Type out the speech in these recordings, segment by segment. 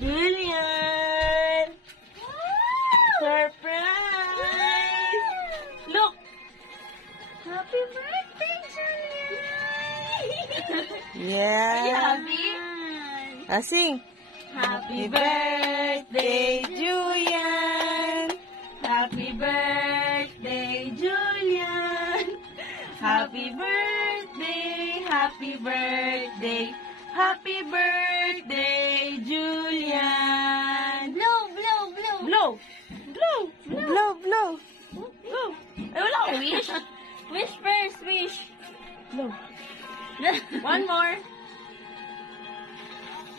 Julian! Surprise! Look! Happy birthday, Julian! Yeah! Are you happy? Sing! Happy birthday, Julian! Happy birthday, Julian! Happy birthday! Happy birthday! Happy birthday, Julian! Blow, blow, blow! Blow! Blow! Blow! Blow! Blow! Ay, wala akong wish! Wish first, wish! Blow! One more!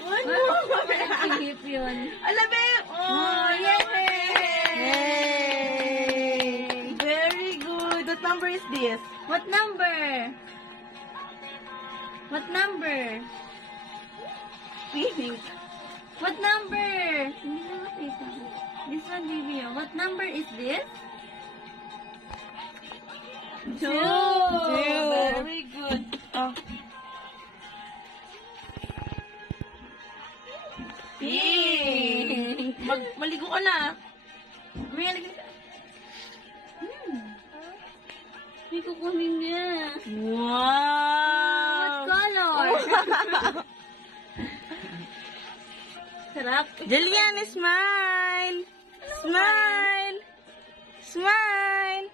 One more! Hip yun. Alam mo! Oh, yay! Yay! Very good! What number is this? What number? What number? Pink. What number? This one, baby. What number is this? Two. Very good. Oh. Pink. Maligo ka na. Really? May kukunin niya. What Wow! color? Sarap. Julian, smile! Smile! Smile!